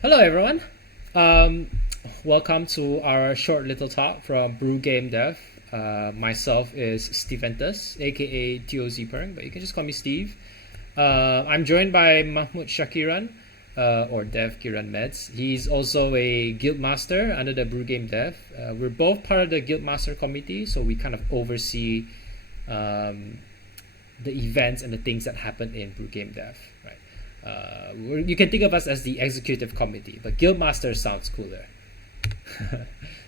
Hello, everyone. Um, Welcome to our short little talk from Brew Game Dev. Myself is Steventus, aka TOZ Perng, but you can just call me Steve. I'm joined by Mahmud Syakiran, or Dev Kiran Meds. He's also a guild master under the Brew Game Dev. We're both part of the guild master committee, so we kind of oversee um, the events and the things that happen in Brew Game Dev, right? You can think of us as the executive committee, but Guildmaster sounds cooler.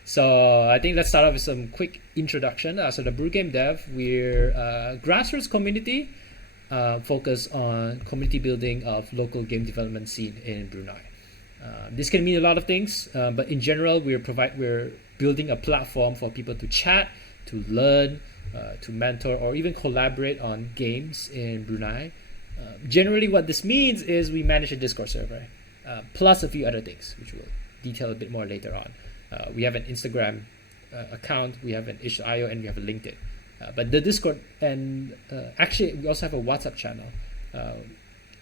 So I think let's start off with some quick introduction. So the Brew Game Dev, we're a grassroots community focused on community building of local game development scene in Brunei. This can mean a lot of things, but in general, we're building a platform for people to chat, to learn, to mentor, or even collaborate on games in Brunei. Generally, what this means is we manage a Discord server, plus a few other things, which we'll detail a bit more later on. We have an Instagram account, we have an itch.io, and we have a LinkedIn. But the Discord, and actually, we also have a WhatsApp channel.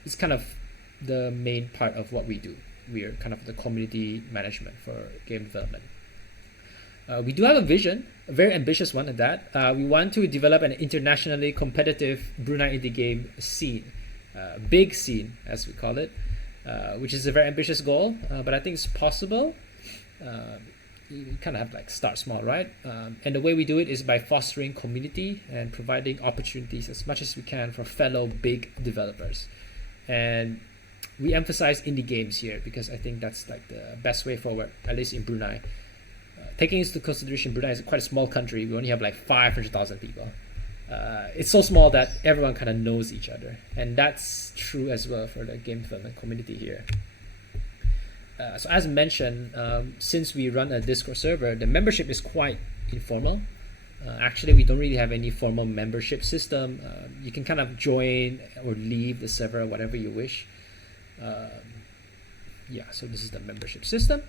It's kind of the main part of what we do. We are kind of the community management for game development. We do have a vision, a very ambitious one at that. We want to develop an internationally competitive Brunei indie game scene. Big scene, as we call it, which is a very ambitious goal, but I think it's possible. You kind of have like start small, right? And the way we do it is by fostering community and providing opportunities as much as we can for fellow big developers. And we emphasize indie games here because I think that's like the best way forward, at least in Brunei. Taking into consideration, Brunei is quite a small country. We only have like 500,000 people. It's so small that everyone kind of knows each other, and that's true as well for the game development community here. So as mentioned, since we run a Discord server, the membership is quite informal. Actually, we don't really have any formal membership system. You can kind of join or leave the server whatever you wish. So this is the membership system.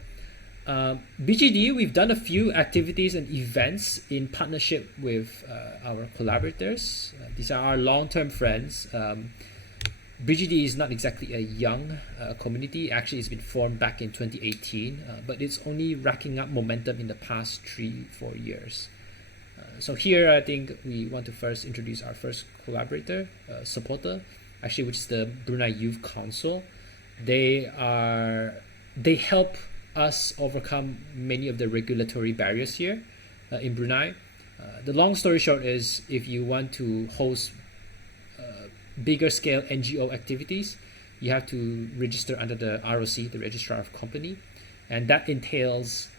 BGD, we've done a few activities and events in partnership with our collaborators. These are our long-term friends. BGD is not exactly a young community. Actually, it's been formed back in 2018, but it's only racking up momentum in the past 3-4 years. So here, I think we want to first introduce our first collaborator, supporter, actually, which is the Brunei Youth Council. They help us overcome many of the regulatory barriers here in Brunei. The long story short is if you want to host bigger scale NGO activities, you have to register under the ROC, the Registrar of Company, and that entails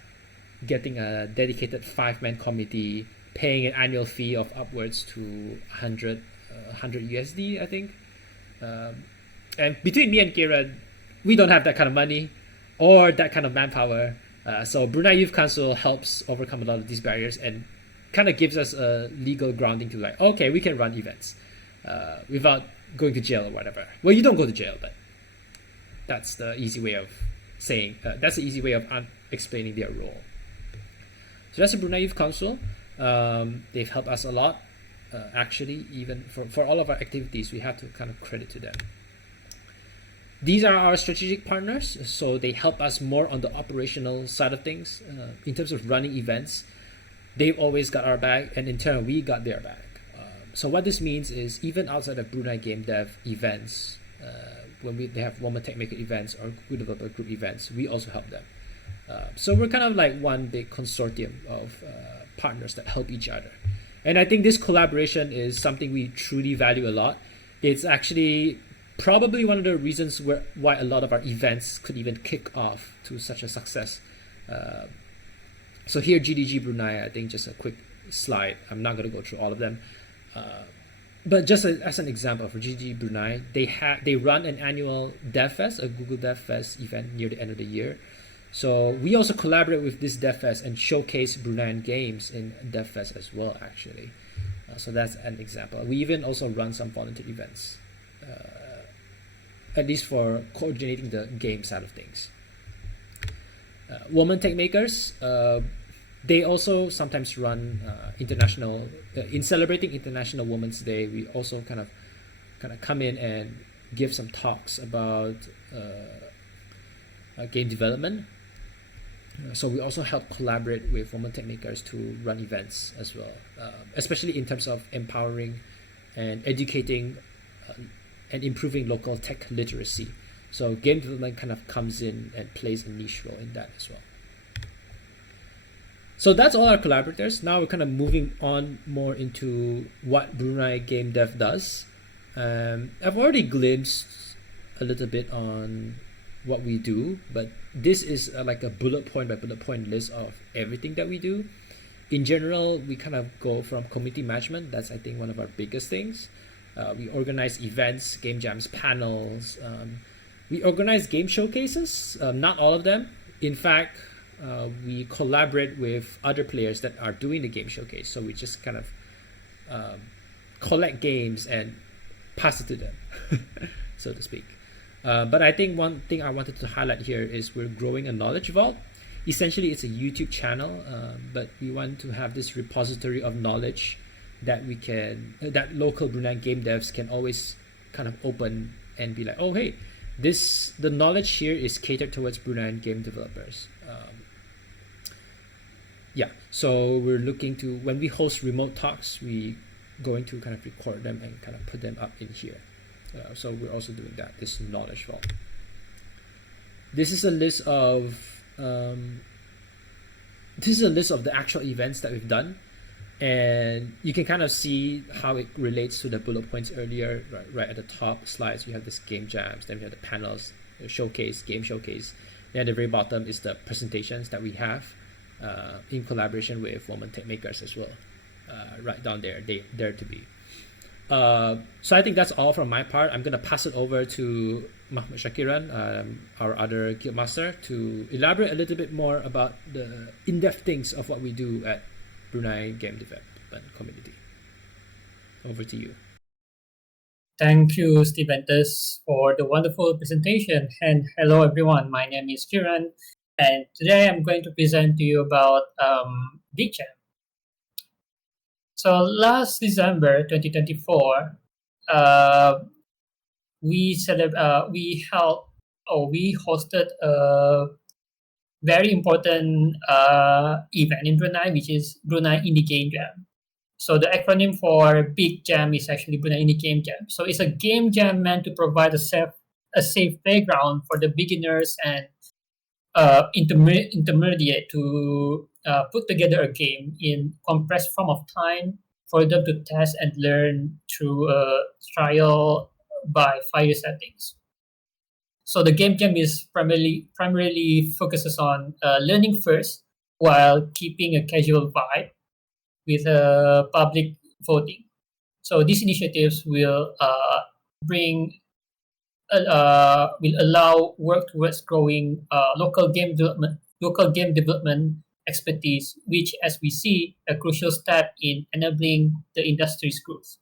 getting a dedicated 5-man committee, paying an annual fee of upwards to 100 USD, I think. And between me and Kira, we don't have that kind of money or that kind of manpower. So Brunei Youth Council helps overcome a lot of these barriers and kind of gives us a legal grounding to like, okay, we can run events without going to jail or whatever. Well, you don't go to jail, but that's the easy way of saying, that's the easy way of explaining their role. So that's the Brunei Youth Council. They've helped us a lot. Actually, even for all of our activities, we have to kind of credit to them. These are our strategic partners, so they help us more on the operational side of things. In terms of running events, they've always got our back, and in turn, we got their back. So what this means is even outside of Brunei Game Dev events, when they have Woman Tech Maker events or Good Developer Group events, we also help them. So we're kind of like one big consortium of partners that help each other. And I think this collaboration is something we truly value a lot. It's actually probably one of the reasons why a lot of our events could even kick off to such a success. So here, GDG Brunei, I think just a quick slide. I'm not going to go through all of them. But just as an example, for GDG Brunei, they run an annual DevFest, a Google DevFest event near the end of the year. So we also collaborate with this DevFest and showcase Bruneian games in DevFest as well, actually. So that's an example. We even also run some volunteer events. At least for coordinating the game side of things. Woman Tech Makers, they also sometimes run international. In celebrating International Women's Day, we also kind of come in and give some talks about game development. So we also help collaborate with women tech makers to run events as well, especially in terms of empowering and educating and improving local tech literacy. So game development kind of comes in and plays a niche role in that as well. So that's all our collaborators. Now we're kind of moving on more into what Brunei Game Dev does. I've already glimpsed a little bit on what we do, but this is like a bullet point by bullet point list of everything that we do. In general, we kind of go from community management. That's, I think, one of our biggest things. We organize events, game jams, panels. We organize game showcases, not all of them. In fact, we collaborate with other players that are doing the game showcase. So we just kind of collect games and pass it to them, so to speak. But I think one thing I wanted to highlight here is we're growing a knowledge vault. Essentially, it's a YouTube channel, but we want to have this repository of knowledge that we can, that local Brunei game devs can always kind of open and be like, oh, hey, the knowledge here is catered towards Brunei game developers. Yeah, so we're looking to, when we host remote talks, we going to kind of record them and kind of put them up in here. So we're also doing that, this knowledge vault. This is a list of the actual events that we've done, and you can kind of see how it relates to the bullet points earlier. Right at the top slides, we have this game jams, then we have the panels, the showcase, game showcase. Then at the very bottom is the presentations that we have in collaboration with women tech makers as well. Right down there, there to be. So I think that's all from my part. I'm going to pass it over to Mahmud Syakiran, our other guild master, to elaborate a little bit more about the in-depth things of what we do at Brunei Game Developer Community. Over to you. Thank you, Steventus, for the wonderful presentation. And hello, everyone. My name is Kiran, and today I'm going to present to you about Big Jam. So last December 2024, we hosted a very important event in Brunei, which is Brunei Indie Game Jam. So the acronym for Big Jam is actually Brunei Indie Game Jam. So it's a game jam meant to provide a safe playground for the beginners and intermediate to put together a game in compressed form of time for them to test and learn through trial by fire settings. So the game jam is primarily focuses on learning first while keeping a casual vibe with public voting. So these initiatives will allow work towards growing local game development expertise, which, as we see, a crucial step in enabling the industry's growth.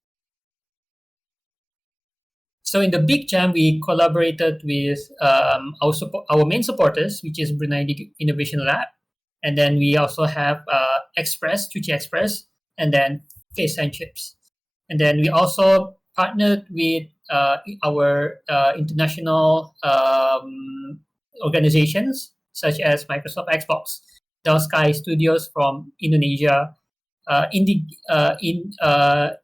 So in the Big Jam, we collaborated with our main supporters, which is Brunei Innovation Lab, and then we also have Express, 3G Express, and then Fish and Chips. And then we also partnered with our international organizations such as Microsoft Xbox, Del Sky Studios from Indonesia, IGDA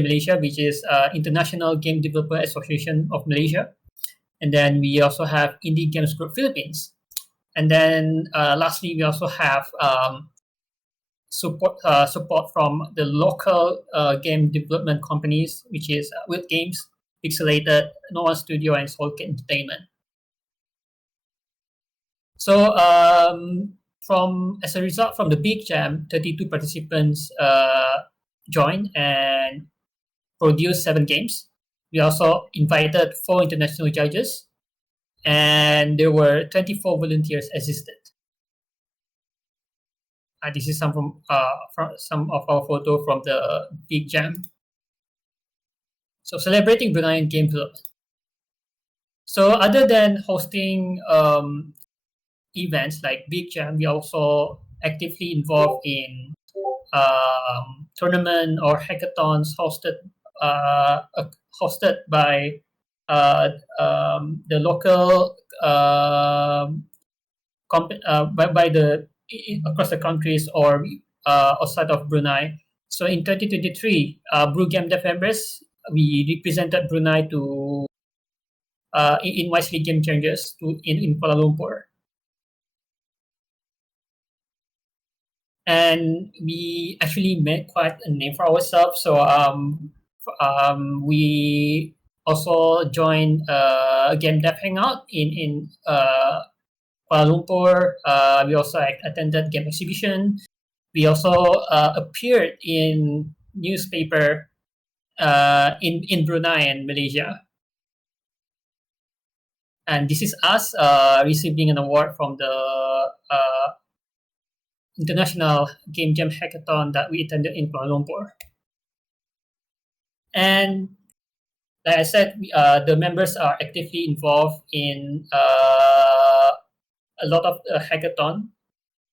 Malaysia, which is International Game Developer Association of Malaysia. And then we also have Indie Games Group Philippines. And then lastly, we also have support from the local game development companies, which is Wild Games, Pixelated, Noah Studio, and Soulkit Entertainment. So as a result from the Big Jam, 32 participants joined and produced 7 games. We also invited 4 international judges, and there were 24 volunteers assisted. This is some from some of our photo from the Big Jam. So celebrating Bruneian game development. So other than hosting events like Big Jam, we also actively involved in tournament or hackathons hosted by the local by the across the countries or outside of Brunei. So in 2023, Brunei Game Developers, we represented Brunei to in Wisely Game Changers in Kuala Lumpur. And we actually made quite a name for ourselves. So we also joined a game dev hangout in Kuala Lumpur. We also attended game exhibition. We also appeared in newspaper in Brunei and Malaysia. And this is us receiving an award from the International Game Jam Hackathon that we attended in Kuala Lumpur. And like I said, the members are actively involved in a lot of hackathon.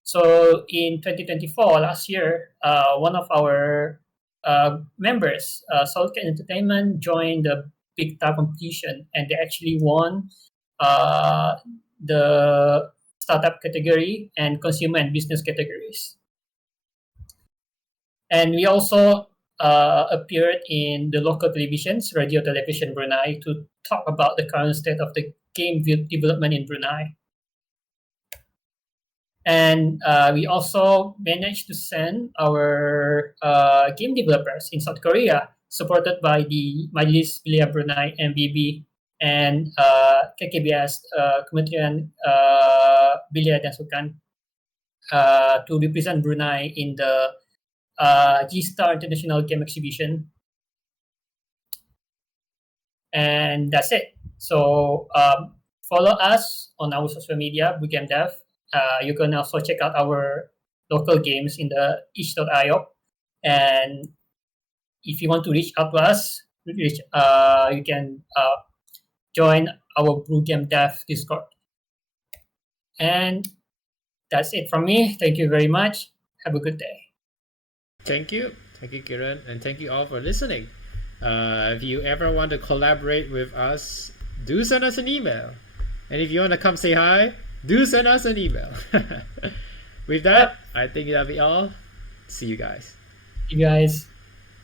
So in 2024, last year, one of our members, Solcat Entertainment, joined the Big Star competition, and they actually won the startup category and consumer and business categories. And we also appeared in the local televisions, Radio Television Brunei, to talk about the current state of the game development in Brunei. And we also managed to send our game developers in South Korea, supported by the Majlis Belia Brunei MBB and KKBS Kementerian Belia dan Sukan to represent Brunei in the G-Star International Game Exhibition. And that's it. So follow us on our social media, Brunei Game Dev. You can also check out our local games in the itch.io. And if you want to reach out to us, you can join our Brunei Game Dev Discord. And that's it from me. Thank you very much. Have a good day. Thank you, Kiran, and thank you all for listening. If you ever want to collaborate with us, do send us an email. And if you want to come say hi, do send us an email. With that, I think that'll be all. See you guys. You guys.